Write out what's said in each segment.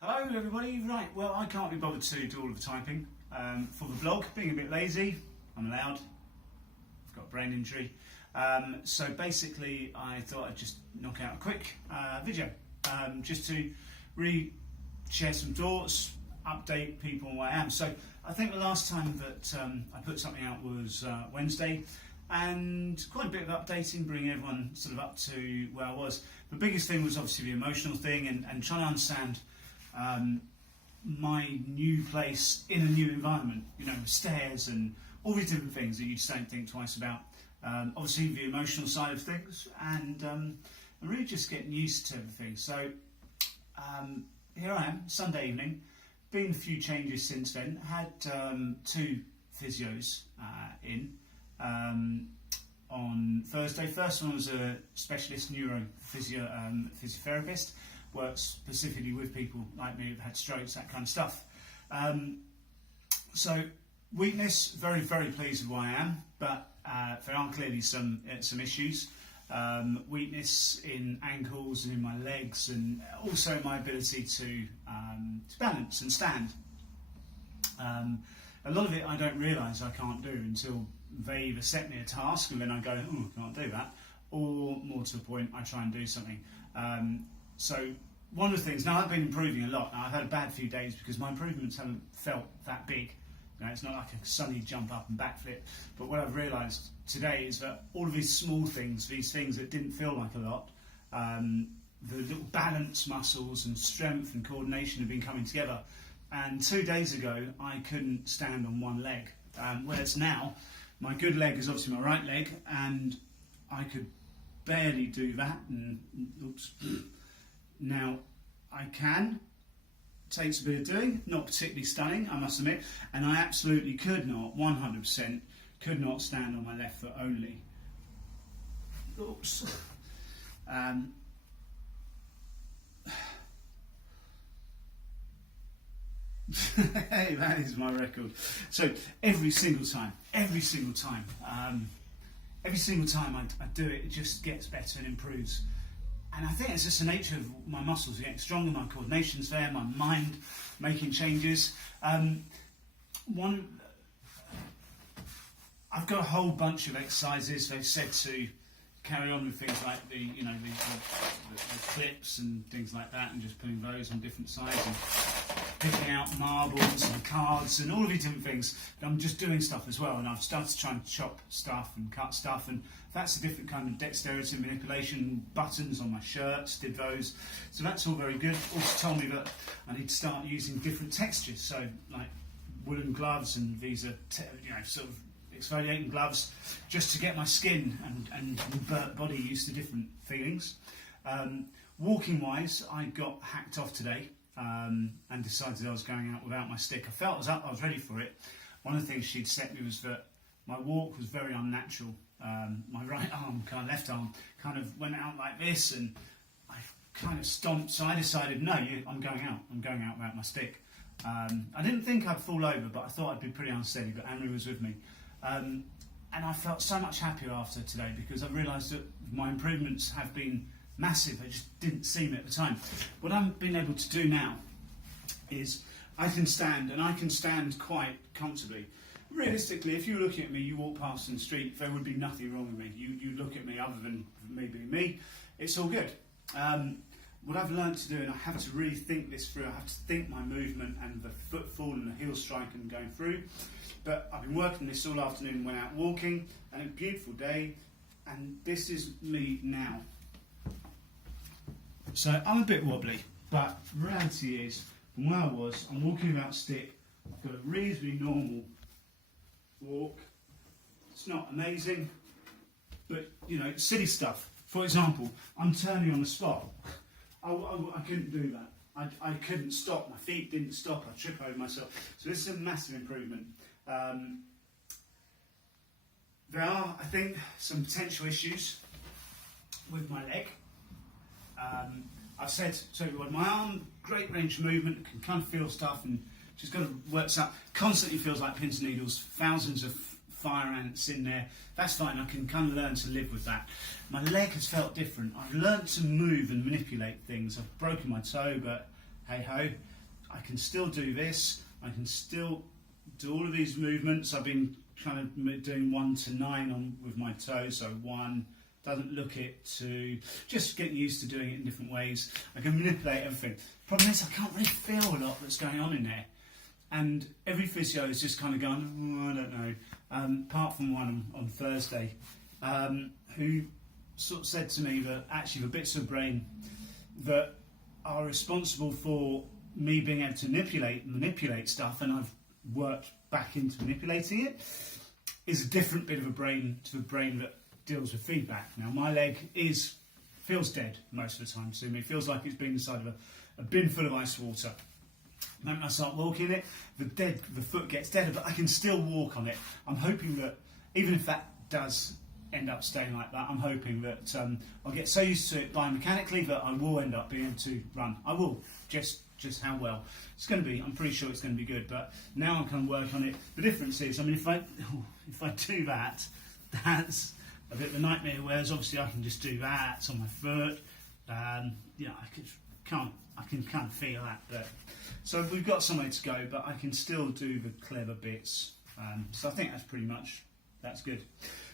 Hello everybody, right, well I can't be bothered to do all of the typing for the blog, being a bit lazy, I'm allowed, I've got a brain injury, so basically I thought I'd just knock out a quick video, just to really share some thoughts, update people on where I am. So I think the last time that I put something out was Wednesday, and quite a bit of updating, bringing everyone sort of up to where I was. The biggest thing was obviously the emotional thing and trying to understand my new place in a new environment, you know, stairs and all these different things that you just don't think twice about. Obviously the emotional side of things, and really just getting used to everything. So here I am, Sunday evening, been a few changes since then, had two physios in on Thursday. First one was a specialist physiotherapist, works specifically with people like me who've had strokes, that kind of stuff. So weakness, very, very pleased with where I am, but there are clearly some issues. Weakness in ankles and in my legs, and also my ability to balance and stand. A lot of it I don't realise I can't do until they either set me a task and then I go, oh, I can't do that, or more to the point, I try and do something. So one of the things, now I've been improving a lot. Now I've had a bad few days because my improvements haven't felt that big. You know, it's not like a sunny jump up and backflip. But what I've realised today is that all of these small things, these things that didn't feel like a lot, the little balance muscles and strength and coordination have been coming together. And 2 days ago, I couldn't stand on one leg. Whereas now, my good leg is obviously my right leg, and I could barely do that. And oops. Now, I can. Takes a bit of doing, not particularly stunning, I must admit, and I absolutely could not, 100%, could not stand on my left foot only. Oops. Hey, that is my record. So every single time I do it, it just gets better and improves. And I think it's just the nature of my muscles getting stronger, my coordination's there, my mind making changes. I've got a whole bunch of exercises. They've said to carry on with things like the clips and things like that, and just putting those on different sides and picking out marbles and cards and all of these different things. I'm just doing stuff as well, and I've started to try and chop stuff and cut stuff, and that's a different kind of dexterity and manipulation. Buttons on my shirts, did those. So that's all very good. Also told me that I need to start using different textures, so like woolen gloves, and these are sort of exfoliating gloves, just to get my skin and body used to different feelings. Walking wise, I got hacked off today. And decided I was going out without my stick. I felt I was up, I was ready for it. One of the things she'd said to me was that my walk was very unnatural. My right arm, left arm, kind of went out like this, and I kind of stomped. So I decided, no, I'm going out. I'm going out without my stick. I didn't think I'd fall over, but I thought I'd be pretty unsteady. But Anne-Marie was with me, and I felt so much happier after today because I realised that my improvements have been massive. I just didn't seem at the time. What I've been able to do now is I can stand, and I can stand quite comfortably. Realistically, if you were looking at me, you walk past in the street, there would be nothing wrong with me. You look at me other than me being me, it's all good. What I've learned to do, and I have to really think this through, I have to think my movement and the footfall and the heel strike and going through. But I've been working this all afternoon, went out walking, and a beautiful day, and this is me now. So I'm a bit wobbly, but the reality is, from where I was, I'm walking without a stick. I've got a reasonably normal walk. It's not amazing, but silly stuff. For example, I'm turning on the spot. I couldn't do that. I couldn't stop. My feet didn't stop. I trip over myself. So this is a massive improvement. There are, I think, some potential issues with my leg. I've said to everyone, my arm, great range of movement, can kind of feel stuff, and just got to work up. Constantly feels like pins and needles, thousands of fire ants in there. That's fine, I can kind of learn to live with that. My leg has felt different. I've learnt to move and manipulate things. I've broken my toe, but hey ho, I can still do this, I can still do all of these movements. I've been kind of doing 1 to 9 on with my toes, so 1, doesn't look it, 2, just getting used to doing it in different ways. I can manipulate everything. Problem is I can't really feel a lot that's going on in there, and every physio is just kind of going, oh, I don't know, apart from one on Thursday, who sort of said to me that actually the bits of the brain that are responsible for me being able to manipulate stuff, and I've worked back into manipulating it, is a different bit of a brain to the brain that deals with feedback. Now my leg feels dead most of the time to me. It feels like it's been inside of a bin full of ice water. The moment I start walking it, the foot gets deader, but I can still walk on it. I'm hoping that even if that does end up staying like that, I'm hoping that I'll get so used to it biomechanically that I will end up being able to run. I will, just how well. It's going to be, I'm pretty sure it's going to be good, but now I'm kind of working on it. The difference is, I mean, if I do that, that's a bit of a nightmare, whereas obviously I can just do that, it's on my foot, you know, I can kind of feel that, but so we've got somewhere to go, but I can still do the clever bits, so I think that's good.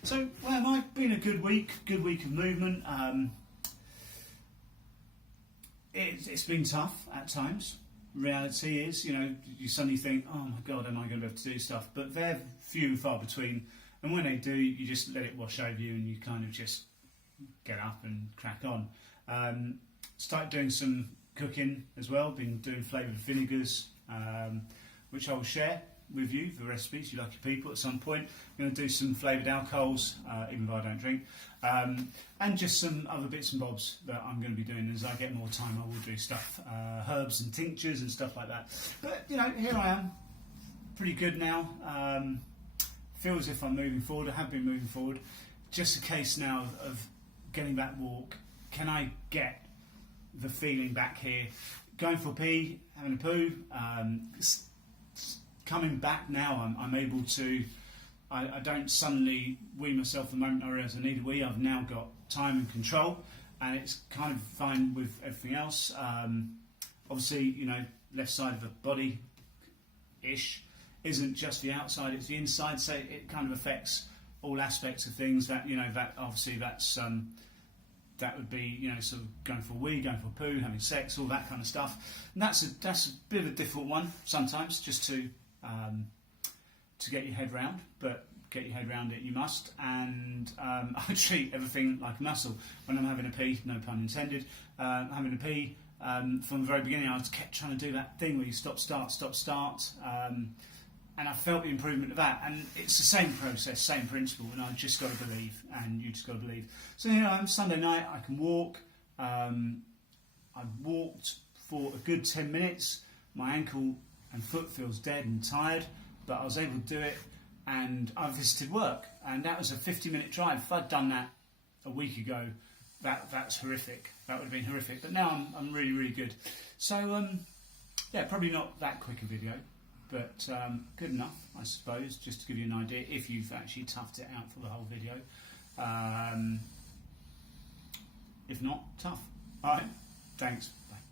So, well, it might been a good week of movement. It's been tough at times. Reality is, you know, you suddenly think, oh my God, am I going to be able to do stuff? But they're few and far between, and when they do, you just let it wash over you and you kind of just get up and crack on. Started doing some cooking as well, been doing flavoured vinegars, which I will share with you, the recipes, you lucky people, at some point. I'm going to do some flavoured alcohols, even though I don't drink, and just some other bits and bobs that I'm going to be doing. As I get more time, I will do stuff, herbs and tinctures and stuff like that. But, you know, here I am, pretty good now. Feel as if I'm moving forward. I have been moving forward. Just a case now of getting that walk. Can I get the feeling back here? Going for a pee, having a poo, coming back now, I'm able to, I don't suddenly wee myself the moment I realise I need a wee. I've now got time and control, and it's kind of fine with everything else. Obviously, you know, left side of the body-ish isn't just the outside, it's the inside, so it kind of affects all aspects of things. That, you know, that obviously that's that would be, you know, sort of going for a wee, going for a poo, having sex, all that kind of stuff. And that's a bit of a difficult one sometimes, just to get your head round, but get your head round it you must. And I treat everything like a muscle. When I'm having a pee, no pun intended, having a pee, from the very beginning I kept trying to do that thing where you stop, start, and I felt the improvement of that. And it's the same process, same principle, and I've just got to believe, and you just got to believe. So, you know, Sunday night I can walk. I walked for a good 10 minutes. My ankle and foot feels dead and tired, but I was able to do it, and I visited work, and that was a 50-minute drive. If I'd done that a week ago, that's horrific. That would have been horrific. But now I'm really, really good. So, yeah, probably not that quick a video, but good enough, I suppose, just to give you an idea, if you've actually toughed it out for the whole video. If not, tough. All right, thanks. Bye.